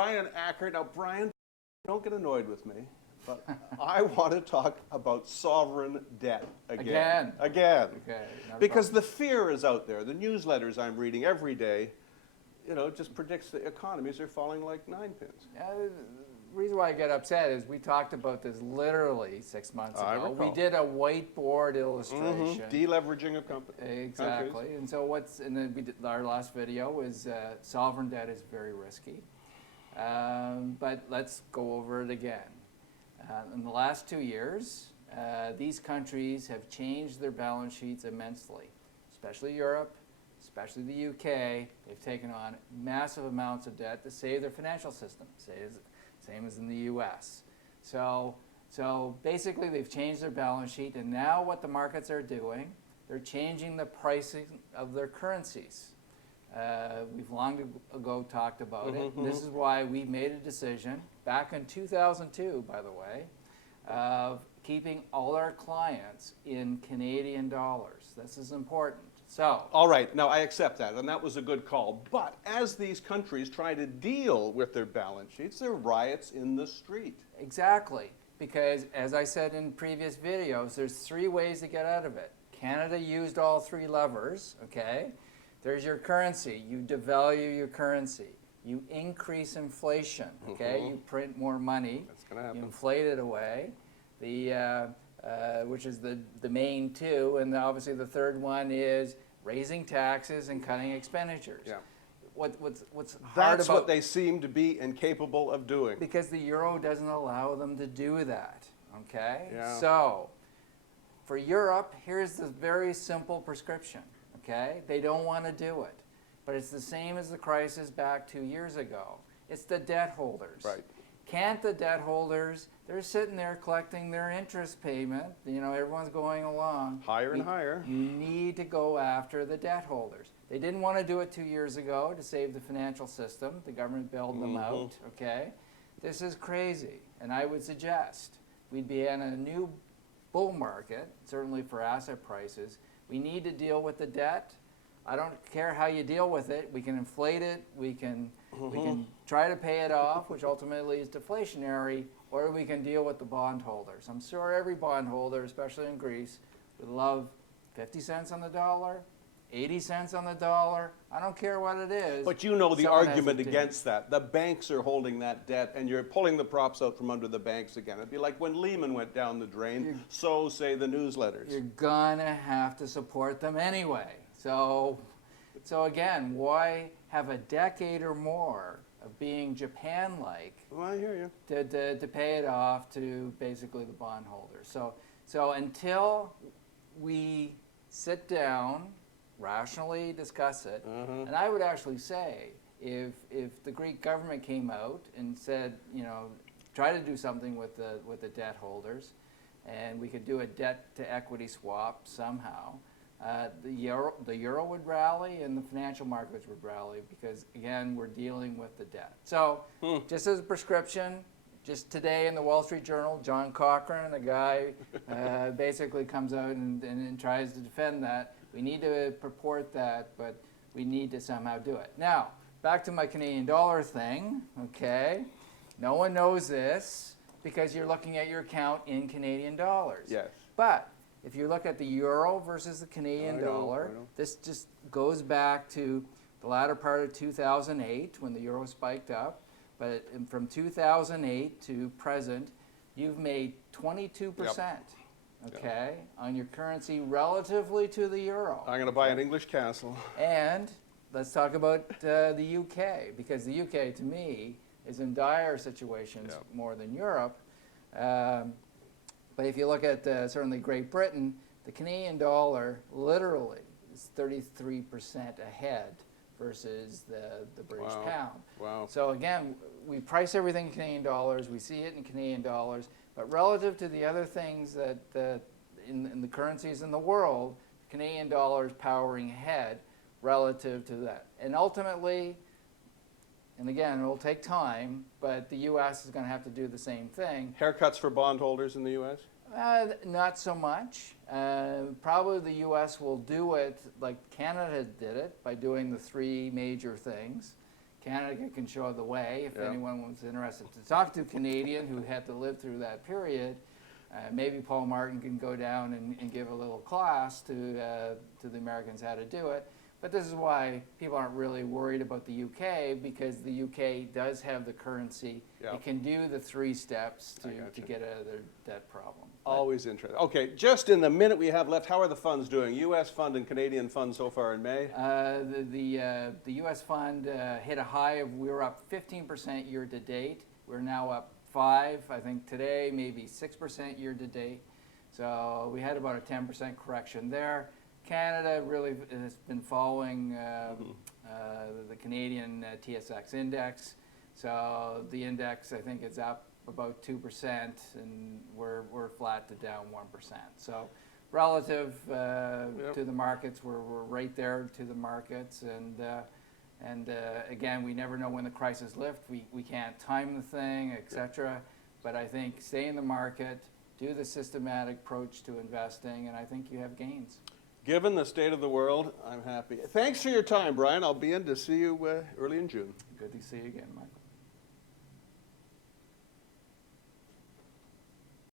Brian Acker. Now, Brian, don't get annoyed with me, but I want to talk about sovereign debt again. Again. Okay. Because the fear is out there. The newsletters I'm reading every day, just predicts the economies are falling like ninepins. The reason why I get upset is we talked about this literally 6 months ago. We did a whiteboard illustration. Deleveraging of companies. Exactly. Countries. And so and then we did our last video is sovereign debt is very risky. But let's go over it again. In the last 2 years, these countries have changed their balance sheets immensely, especially Europe, especially the UK. They've taken on massive amounts of debt to save their financial system, same as in the US. So basically they've changed their balance sheet, and now what the markets are doing, they're changing the pricing of their currencies. We've long ago talked about it. This is why we made a decision back in 2002, by the way, of keeping all our clients in Canadian dollars. This is important. So, all right, now I accept that, and that was a good call. But as these countries try to deal with their balance sheets, there are riots in the street. Exactly, because as I said in previous videos, there's 3 ways to get out of it. Canada used all 3 levers, okay? There's your currency. You devalue your currency. You increase inflation, okay? You print more money. That's going to happen. You inflate it away, which is the main 2. And obviously the third one is raising taxes and cutting expenditures. Yeah. What's hard That's about, what they seem to be incapable of doing. because the euro doesn't allow them to do that, okay? Yeah. So for Europe, here's the very simple prescription. Okay? They don't want to do it. But it's the same as the crisis back 2 years ago. It's the debt holders. Right. Can't the debt holders, they're sitting there collecting their interest payment. Everyone's going along. Higher and higher. You need to go after the debt holders. They didn't want to do it 2 years ago to save the financial system. The government bailed them out. Okay? This is crazy. And I would suggest we'd be in a new bull market, certainly for asset prices. We need to deal with the debt. I don't care how you deal with it. We can inflate it. We can try to pay it off, which ultimately is deflationary, or we can deal with the bondholders. I'm sure every bondholder, especially in Greece, would love 50 cents on the dollar, 80 cents on the dollar. I don't care what it is. But you know the argument against that. The banks are holding that debt, and you're pulling the props out from under the banks again. It'd be like when Lehman went down the drain, so say the newsletters. You're gonna have to support them anyway. So again, why have a decade or more of being Japan-like Well, I hear you. to pay it off to basically the bondholders? So until we sit down, rationally discuss it, and I would actually say if the Greek government came out and said, try to do something with the debt holders, and we could do a debt to equity swap somehow, the euro would rally and the financial markets would rally, because again, we're dealing with the debt. So just as a prescription, just today in the Wall Street Journal, John Cochran, a guy, basically comes out and tries to defend that. We need to purport that, but we need to somehow do it. Now, back to my Canadian dollar thing, okay? No one knows this because you're looking at your account in Canadian dollars. Yes. But if you look at the euro versus the Canadian dollar, this just goes back to the latter part of 2008 when the euro spiked up. But from 2008 to present, you've made 22%. Okay, on your currency relatively to the euro. I'm going to buy an English castle. And let's talk about the UK, because the UK, to me, is in dire situations more than Europe. But if you look at certainly Great Britain, the Canadian dollar literally is 33% ahead versus the British pound. Wow. So again, we price everything in Canadian dollars, we see it in Canadian dollars, but relative to the other things that in the currencies in the world, the Canadian dollar is powering ahead relative to that. And ultimately, and again, it will take time, but the U.S. is going to have to do the same thing. Haircuts for bondholders in the U.S.? Not so much. Probably the U.S. will do it like Canada did it by doing the 3 major things. Canada can show the way if Yeah. anyone was interested to talk to a Canadian who had to live through that period. Maybe Paul Martin can go down and give a little class to the Americans how to do it. But this is why people aren't really worried about the UK, because the UK does have the currency. Yeah. It can do the 3 steps I to gotcha. get out of their debt problem. Always interesting. Okay, just in the minute we have left, how are the funds doing? U.S. fund and Canadian fund so far in May? The U.S. fund hit a high of, we were up 15% year to date. We're now up 5, I think today, maybe 6% year to date. So we had about a 10% correction there. Canada really has been following the Canadian TSX index. So the index, I think, is up about 2%, and we're flat to down 1%. So relative to the markets, we're right there to the markets. And again, we never know when the crisis lifts. We can't time the thing, etc. But I think stay in the market, do the systematic approach to investing, and I think you have gains. Given the state of the world, I'm happy. Thanks for your time, Brian. I'll be in to see you early in June. Good to see you again, Michael.